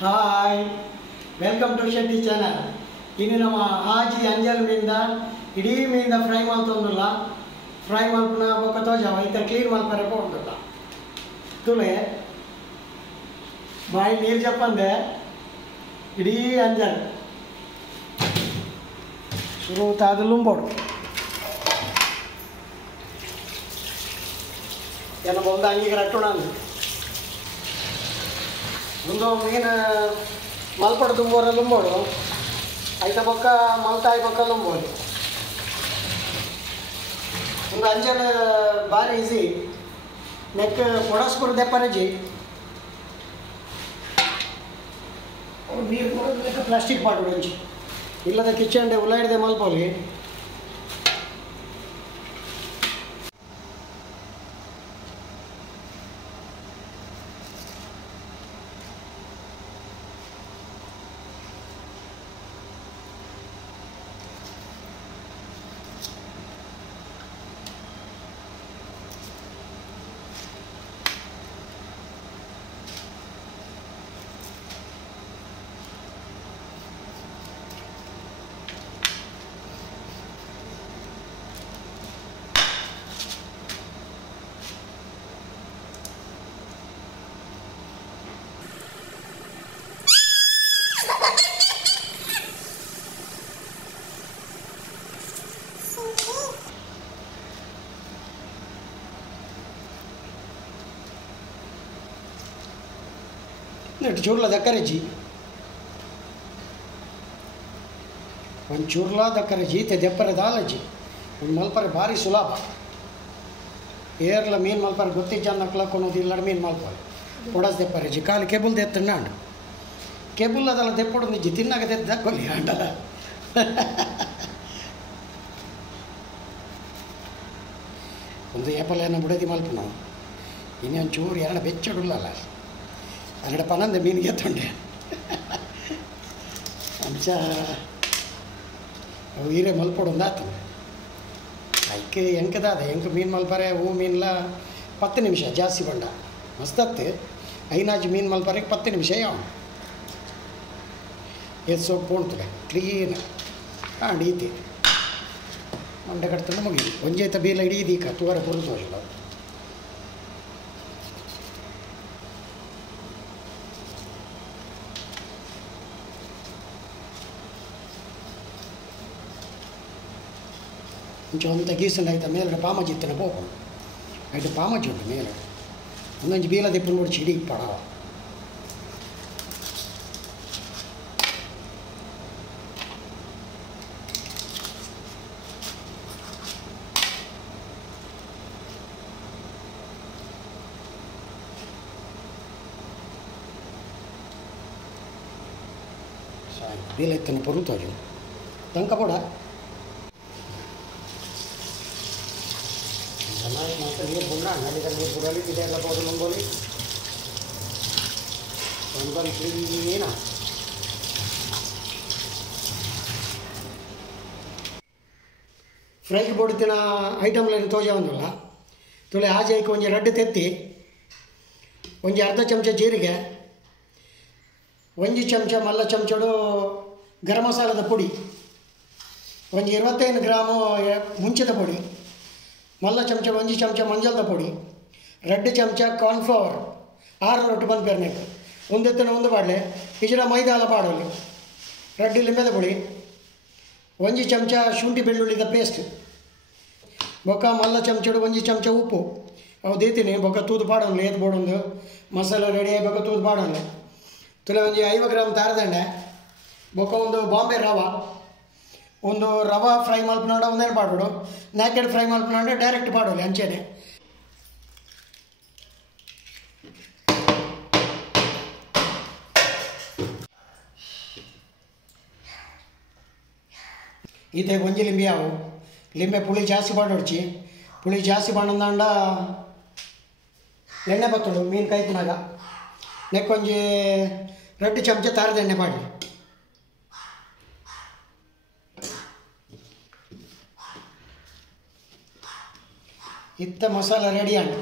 Hi welcome to Shetty channel. ಇನ್ನು ನಮ್ಮ ಆಜಿ ಅಂಜಲ್ ಮೀನಿಂದ ಇಡೀ ಮೀನಿಂದ ಫ್ರೈ ಮಾಡ್ತಂದಿಲ್ಲ. ಫ್ರೈ ಮಾಡ್ಪುನ ಬೊಕ್ಕ ತೋಜಾವ ಈ ಥರ ಕ್ಲೀನ್ ಮಾಡ್ತಾರೆ ಉಂಟಲ್ಲ ತುಳೆ ಬಾಯಿ ನೀರು ಚಪ್ಪಂದೆ ಇಡೀ ಅಂಜಲ್ ಶುರು ತಾದು ಲುಂಬೋಡು ಏನ ಒಂದು ಅಂಗಿಗೆ ರಟ್ಟೋಣ ಒಂದು ಮೀನು ಮಲ್ಪಡು ತುಂಬೋರ ಲುಂಬೋಡು ಐತ ಬೊಕ್ಕ ಮಲ್ತಾಯಿ ಬೊಕ್ಕ ಲುಂಬೋಡು ಒಂದು ಅಂಜಲ್ ಭಾರಿ ಈಸಿ ನೆಕ್ ಪೊಡಸ್ಪುರ ದೆಪ್ಪರಜಿ ನೀರು ಕೊಡೋದು ಪ್ಲಾಸ್ಟಿಕ್ ಪಾಡು ಅಂಚಿ ಇಲ್ಲದ ಕಿಚನ್ ಉಲ್ಲ ಹಿಡಿದೆ ಮಲ್ಪೋಲಿ ಚೂರ್ಲ ದಕ್ಕರಜಿ ಒಂದು ಚೂರ್ಲ ದಕ್ಕರಜಿ ತೆ ದೆಪ್ಪರೆ ದಾಲಜಿ ಒಂದು ಮಲ್ಪರೆ ಭಾರಿ ಸುಲಭ ಏರ್ಲ ಮೀನು ಮಲ್ಪರೆ ಗೊತ್ತಿಜ್ಜ ನಕ್ಲಕ್ಕೊನೋದು ಇಲ್ಲಡ ಮೀನು ಮಲ್ಪರೆ ಪೊಡಸ್ ದೆಪ್ಪರಜಿ ಕಾಲು ಕೆಬುಲ್ ದೆತ್ತಣ್ಣ ಅಂಡು ಕೆಬುಲ್ ಅದಲ್ಲ ದೆಪ್ಪೊಡು ನಿಜ್ಜಿ ತಿನ್ನಾಗ ದೆದ್ದು ದಕ್ಕೊಲ್ಲಿ ಅಂಡಲ್ಲ ಒಂದು ಏಪಲೇನ ಬುಡದಿ ಮಲ್ಪನ ಇನ್ನೊಂದು ಚೂರು ಎರಡು ಬೆಚ್ಚಡುಲ್ಲಲ್ಲ ಅಲ್ಲಡೆ ಪನಂದ ಮೀನಿಗೆ ತೊಂಡೆ ಅಂಚ ಹೀರೆ ಮಲ್ಪೊಡು ಆತ ಐಕೆ ಎಂಕದಾದ ಎಂಕ ಮೀನು ಮಲ್ಪರೆ ಹೂ ಮೀನ್ಲ 10 ನಿಮಿಷ ಜಾಸ್ತಿ ಬಂಡ ಮಸ್ತತ್ತು ಐನಾಜು ಮೀನು ಮಲ್ಪರೆ 10 ನಿಮಿಷ ಯಾವ ಎದ್ದು ಸೊಪ್ಪು ಉಣ್ತದೆ ಕ್ಲೀನ್ ಹಿಡೀತಿ ಮಂಡೆ ಕಟ್ತಂಡು ಮುಗಿದು ಒಂಜೈತ ಬೀಲ ಹಿಡೀದೀಕ ತೂರ ಪುರು ತೋರಿಲ್ಲ కొంచెం అంత గీసండి అయితే మేలడ పామ చిత్తన పోకు అయితే పామ చూడు మేలడ ಒಂದೊಂದು ಬೀಲ ದಿಪ್ಪು ನೋಡಿ ಚಿಡಿ ಪಡವ ಬೀಲ ಎತ್ತನ ಪೊರುತೋಜು ತಂಕ ಪೋಡ ನೀರು ಬುಂಡ ನದಿಗೆ ನೀರು ಬುಡಲಿ ಇದೆಲ್ಲ ಬೋದು ನಂಬೋಲಿ ಒಂದೊಂದು ಕ್ಲೀನ ಫ್ರೈಗೆ ಬೊಡ್ತಿನ ಐಟಮ್ಲೇನು ತೋಜ ಒಂದಲ್ಲ ತುಳೆ ಆಜೈಕೆ ಒಂಜಿ ರಡ್ಡು ತೆತ್ತಿ ಒಂಜಿ ಅರ್ಧ ಚಮಚ ಜೀರಿಗೆ ಒಂಜಿ ಚಮಚ ಮಲ್ಲ ಚಮಚಡು ಗರಂ ಮಸಾಲದ ಪುಡಿ ಒಂಜಿ 25 ಗ್ರಾಮು ಮುಂಚದ ಪುಡಿ ಮಲ್ಲ ಚಮಚ ಒಂಜಿ ಚಮಚ ಮಂಜಲ್ದ ಪೊಡಿ 2 ಚಮಚ ಕಾರ್ನ್ಫ್ಲವರ್ 6 ರೊಟ್ಟು ಬಂದು ಬೆರ್ನೆಕ್ ಒಂದೆತ್ತನ ಒಂದು ಬಾಡಲೆ ಇಜರ ಮೈದಾಲ ಬಾಡೋಲಿ 2 ಲಿಂಬೆದ ಪುಡಿ ಒಂಜಿ ಚಮಚ ಶುಂಠಿ ಬೆಳ್ಳುಳ್ಳಿದ ಪೇಸ್ಟ್ ಬೊಕ್ಕ ಮಲ್ಲ ಚಮಚಡು ಒಂಜಿ ಚಮಚ ಉಪ್ಪು ಅವು ದೀತೀನಿ ಬೊಕ್ಕ ತೂದು ಪಾಡೋನ್ಲಿ ಏದು ಬೋಡೊಂದು ಮಸಾಲ ರೆಡಿ ಆಗಿ ಬೊಕ್ಕ ತೂದು ಪಾಡೋನ್ಲಿ ತುಲೆ ಒಂಜಿ 50 ಗ್ರಾಮ್ ತಾರದಂಡೆ ಬೊಕ್ಕ ಒಂದು ಬಾಂಬೆ ಒಂದು ರವಾ ಫ್ರೈ ಮಲ್ಪನಾಡ ಒಂದೇನು ಪಾಡ್ಬಿಡು ನ್ಯಾಕೆಡ್ ಫ್ರೈ ಮಲ್ಪನಾಡ ಡೈರೆಕ್ಟ್ ಪಾಡೋಲಿ ಅಂಚೆನೆ ಇದೆ ಒಂಜಿ ಲಿಂಬೆ ಯಾವು ಲಿಂಬೆ ಪುಳಿ ಜಾಸ್ತಿ ಪಾಡೋಡ್ಚಿ ಪುಳಿ ಜಾಸ್ತಿ ಪಾಡಂದಾಂಡ ಎಣ್ಣೆ ಬತ್ತೋಡು ಮೀನು ಕೈಪನಾಗ ನೆಕ್ಕೊಂಜಿ 2 ಚಮಚ ತಾರದ ಎಣ್ಣೆ ಪಾಡಿ ಇತ್ತ ಮಸಾಲ ರೆಡಿ ಆಂಡ್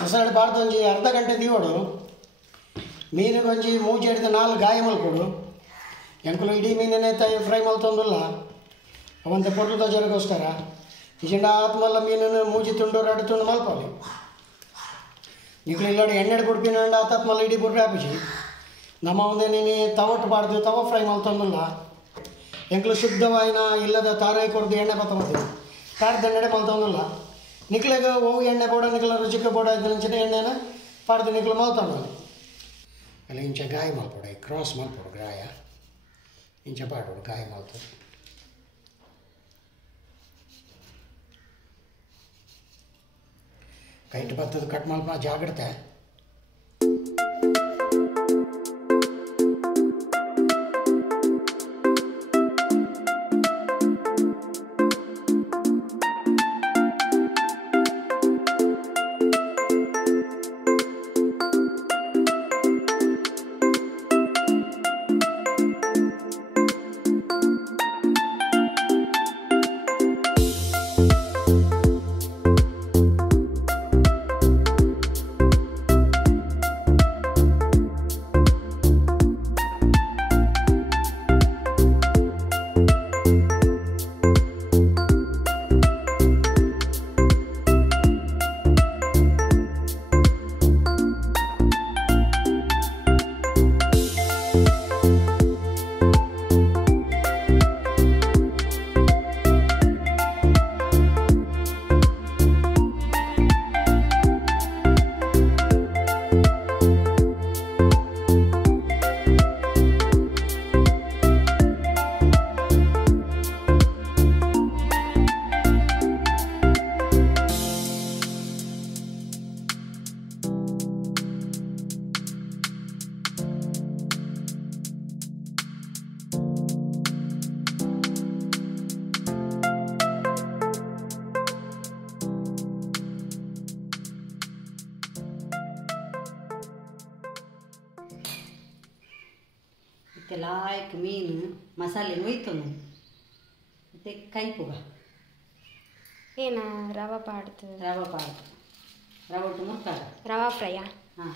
ಹೊಸಡೆ ಬಾರ್ದು ಒಂಜಿ ಅರ್ಧ ಗಂಟೆ ದೀವಡು ಮೀನಿಗೆ ಒಂಜಿ 3-4 ಗಾಯ ಮಲ್ಕೊಡು ಎಂಕುಲು ಇಡೀ ಮೀನನ್ನೇ ಫ್ರೈ ಮಲ್ತೊಂದುಲ್ಲ ಅವಂತೆ ಪೊರ್ಲುದ ಜರಗೋಸ್ಕರ ಇಜಿಂಡ ಆತ್ಮಲ್ಲ ಮೀನನ್ನು ಮೂಜಿ ತುಂಡು 2 ತುಂಡು ಮಲ್ಪಲ್ಲಿ ನಿಕ್ಲು ಇಲ್ಲಾಡಿ ಎಣ್ಣೆಡು ಕುಡ್ಪಿನಂಡ ಆತಾತ್ಮಲ್ಲ ಇಡೀ ಬುರ್ರೆ ಹಾಪಿಸಿ ನಮ್ಮ ಒಂದೇ ನೀನು ತವಟ್ಟು ಬಾರ್ದು ತವ ಫ್ರೈ ಮಲ್ತೊಂದುಲ್ಲ ಎಂಕುಲು ಶುದ್ಧವಾಯಿನ ಇಲ್ಲದ ತಾರಾಯಿ ಕೊರ್ದು ಎಣ್ಣೆ ಬತ್ತ ಮಾಡ್ತೀವಿ ಕಾಡ್ದ ಎಣ್ಣೆ ಮಲ್ತೊಂದುಲ್ಲ ನಿಕ್ಲಿಗೆ ಹೋಗಿ ಎಣ್ಣೆ ಬೋಡ ನಿಕ್ಲ ರುಚಿಗೆ ಬೋಡ ಇದ್ದಂಚಿನ ಎಣ್ಣೆನ ಪಾಡ್ದು ನಿಕ್ಲು ಮಲ್ತೊಂದು ಅಲ್ಲಿ ಇಂಚ ಗಾಯ ಮಲ್ಪೊಡು ಕ್ರಾಸ್ ಮಲ್ಪೊಡು ಗಾಯ ಇಂಚ ಪಾಡೋಡು ಗಾಯ ಮಲ್ತು ಕೈಟ್ ಬತ್ತದ ಕಟ್ ಮಲ್ಪ ಜಾಗ್ರತೆ लायक मीन मसाले होಯ್ತು ಮತ್ತೆ ಕೈಪುಗ ಏನ ರವಾ ಪಾಡ್ತು ರವಾ ಒಟ್ಟು ಮುತ್ತಾಗ ರವಾ ಫ್ರೈ ಹಾಂ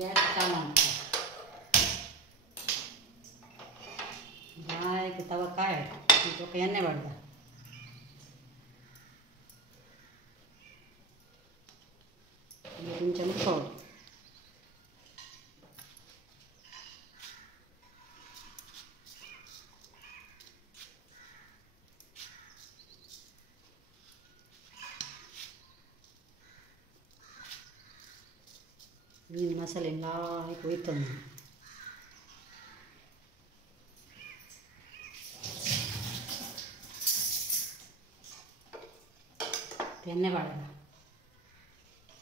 ಗ್ಯಾಸ್ ಚಾಲು ಬಾಯ್ಗೆ ತವ ಕಾಯ ಎಣ್ಣೆ ಬಾಡ್ದ కొంచెం పౌడర్ ಮೀನು ಮಸಾಲೆ ಎಲ್ಲ ಹೋಯ್ತು ಎಣ್ಣೆ ಬಾಡಲ್ಲ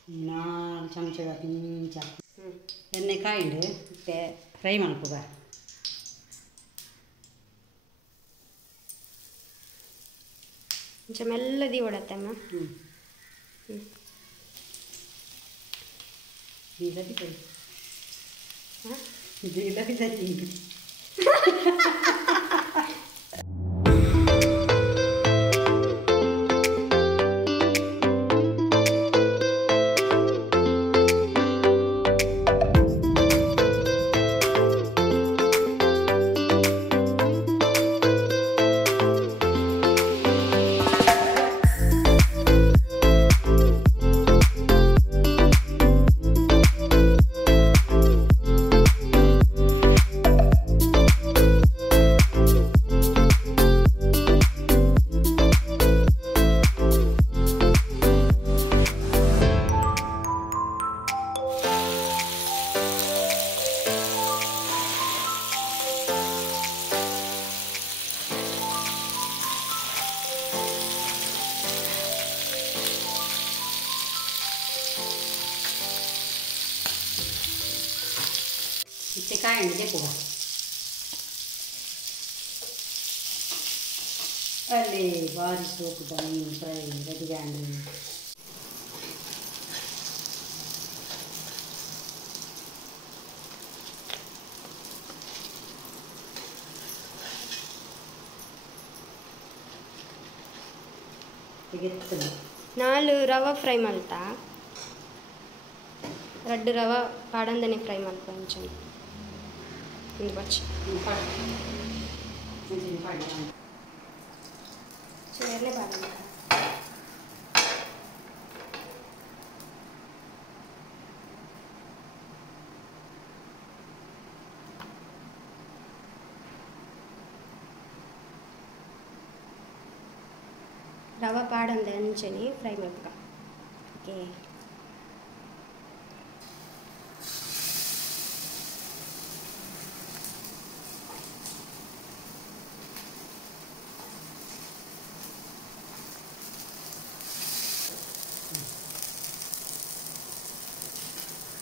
4 ಚಮಚದ ಪಿಂಚ ಎಣ್ಣೆ ಕಾಯಿಂಡು ಫ್ರೈ ಮಾಡ್ಕೋಬ కొంచెం మెల్లది ఉడతమ్మ ಕಾಯಂಡು ದೆಪ್ಪುವ ಅಲ್ಲಿ ಬಾರಿ ಸೋಪು ಮೀನು ಫ್ರೈ ರೆಡಿಗಾಂಡು ತೆಗೆತ್ತನು ನಾಲು ರವೆ ಫ್ರೈ ಮಲ್ತಾ ರಡ್ಡು ರವೆ ಪಾಡಂದನೆ ಫ್ರೈ ಮಲ್ಪ కొంచెం ಒಂದು ಬಚ್ಚ ಚೇರ್ಲೆ ಪಾಡಂದ ರವೆ ಪಾಡಂದೆ ಅಂಚನೆ ಫ್ರೈ ಮಲ್ಪಕ ಓಕೆ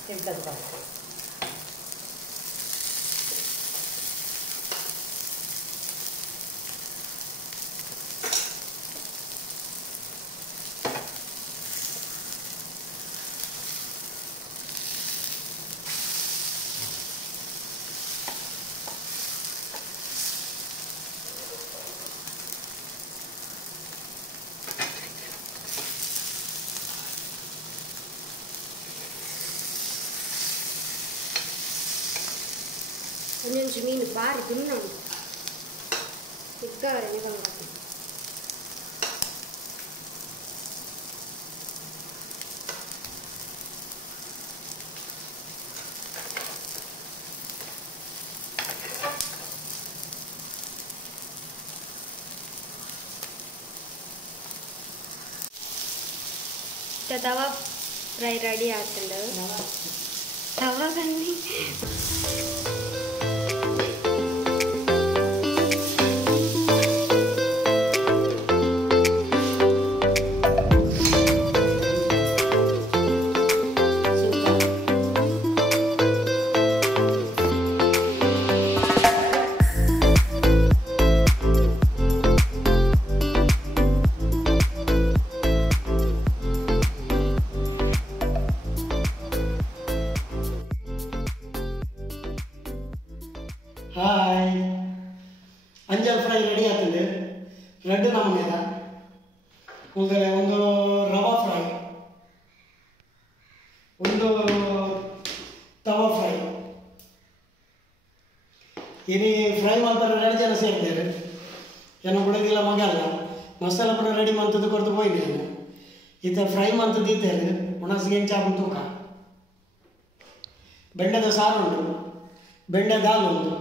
ತೆಗ್ದದ್ದು ಒಂದೊಂದು ಮೀನು ಭಾರಿ ದುನ್ನ ಉಂಟು ಸಿಕ್ಕವರೆ ಬಂಗಾರ ತವಾ ಫ್ರೈ ರೆಡಿ ಆಗ್ತದೆ ತವಾ ಬನ್ನಿ ಹಾಯ್ ಅಂಜಲ್ ಫ್ರೈ ರೆಡಿ ಆಗ್ತದೆ ರೆಡ್ ನಮೂನೆದ ಒಂದು ರವಾ ಫ್ರೈ ಒಂದು ತವಾ ಫ್ರೈ ಇನಿ ಫ್ರೈ ಮಾಡ್ತಾರೆ 2 ಜನ ಸೇರ್ತಾರೆ ಏನೋ ಬಿಡೋದಿಲ್ಲ ಮಗ ಅಲ್ಲ ಮಸಾಲ ಪುಡ ರೆಡಿ ಮಾಡ್ತದ್ದು ಕೊಡ್ತು ಹೋಯ್ತು ಈತ ಫ್ರೈ ಮಾಡ್ತದ್ದು ಇದ್ದೇನೆ ಮುಣಸಿಗೆ ಚಾಪು ತೂಕ ಬೆಂಡದ ಸಾರು ಉಂಟು ಬೆಂಡೆ ದಾಲ್ ಉಂಟು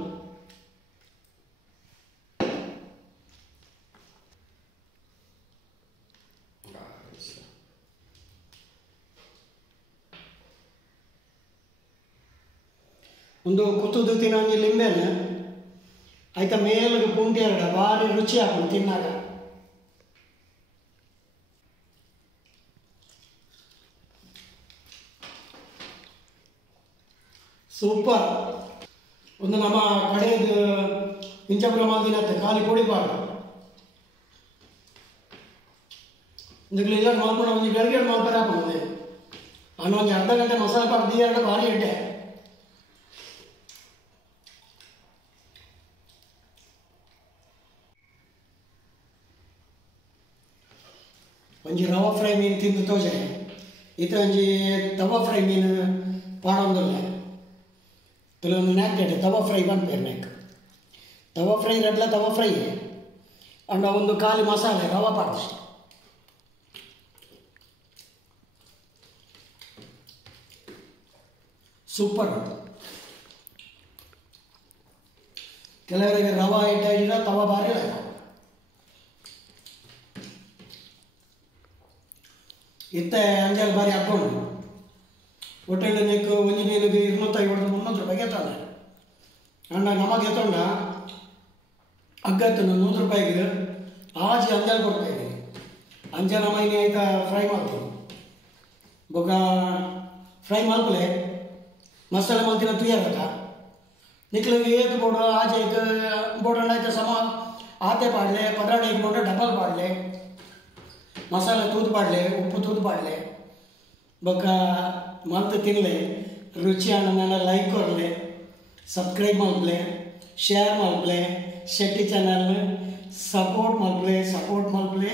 ಒಂದು ಕುತ್ತುದು ತಿನ್ನೊಂದು ಲಿಂಬೆನ ಆಯ್ತಾ ಮೇಲಿಗೆ ಪುಂಟಿ ಎರಡು ಭಾರಿ ರುಚಿ ಆಗ್ತದೆ ತಿನ್ನಾಗ ಸೂಪರ್ ಒಂದು ನಮ್ಮ ಕಡೆಯದು ಇಂಚಪುರ ಮಾಲ್ದಿನತ್ತೆ ಖಾಲಿ ಕೊಡಿಬಾರ್ದು ಒಂದು ಇಲ್ಲ ಮಾಡ್ಕೊಂಡು ಒಂದು 2 ಮಾಡ್ತಾರೆ ಹಾಕೊಂಡೆ ಅನ್ನೋ ಒಂದು ಅರ್ಧ ಗಂಟೆ ಮಸಾಲೆ ಪಾಕ್ದು 2 ಭಾರಿ ಎಡ್ಡೆ ಒಂಜಿ ರವಾ ಫ್ರೈ ಮೀನು ತಿಂದು ತೋಜೆ ಈತ ಒಂಜಿ ತವಾ ಫ್ರೈ ಮೀನು ಪಾಡೊಂದುಲ್ಲ ಕೆಲವೊಂದು ನಾಲ್ಕು ತವಾ ಫ್ರೈ ಬಂದ್ಪೇರು ನಾಲ್ಕು ತವಾ ಫ್ರೈ ರೆಡ್ಲ ತವಾ ಫ್ರೈ ಅಂಡ ಒಂದು ಖಾಲಿ ಮಸಾಲೆ ರವಾ ಪಾಡ್ದು ಸೂಪರ್ ಉಂಟು ಕೆಲವರಿಗೆ ರವಾ ಇಟ್ಟ ತವಾ ಭಾರಿ ಇಲ್ಲ ಇತ್ತೆ ಅಂಜಲ್ ಬಾರಿ ಹಾಕ್ಕೊಂಡು ಹೋಟೆಲ್ ನೀಕು ಒಂಜಿ ಮೀನಿಗೆ 250-300 ರೂಪಾಯಿ ಗೆತ್ತಾನೆ ಅಣ್ಣ ನಮಗೆ ಎತ್ತೊಂಡ ಅಗ್ಗತ್ತು 100 ರೂಪಾಯಿಗೆ ಆಜಿ ಅಂಜಲ್ ಕೊಡ್ತಾಯಿದ್ದೀನಿ ಅಂಜಲ್ ಮೈನಿ ಆಯ್ತಾ ಫ್ರೈ ಮಾಡ್ತೀನಿ ಬೊಗ ಫ್ರೈ ಮಲ್ಪಲೆ ಮಸಾಲೆ ಮಲ್ತಿನ ತುಯ್ಯಾಗತ್ತ ನಿಕ್ಲಿಗೆ ಏತು ಬೋಡು ಆಚೆ ಬೋಡಂಡ ಆಯ್ತಾ ಸಮ ಆತೆ ಪಾಡಲೆ ಪದಾರ್ಥ ಇಟ್ಕೊಂಡು ಡಬಲ್ ಪಾಡಲೆ ಮಸಾಲೆ ತೂದು ಪಾಡಲೆ ಉಪ್ಪು ತೂದು ಪಾಡಲೆ ಬೊಕ್ಕ ಮಲ್ತು ತಿನ್ನಲೆ ರುಚಿ ಅಣ್ಣನ ಲೈಕ್ ಕೊಡಲೆ ಸಬ್ಸ್ಕ್ರೈಬ್ ಮಲ್ಪಲೆ ಶೇರ್ ಮಲ್ಪಲೆ ಶೆಟ್ಟಿ ಚಾನಲ್ ಸಪೋರ್ಟ್ ಮಲ್ಪಲೆ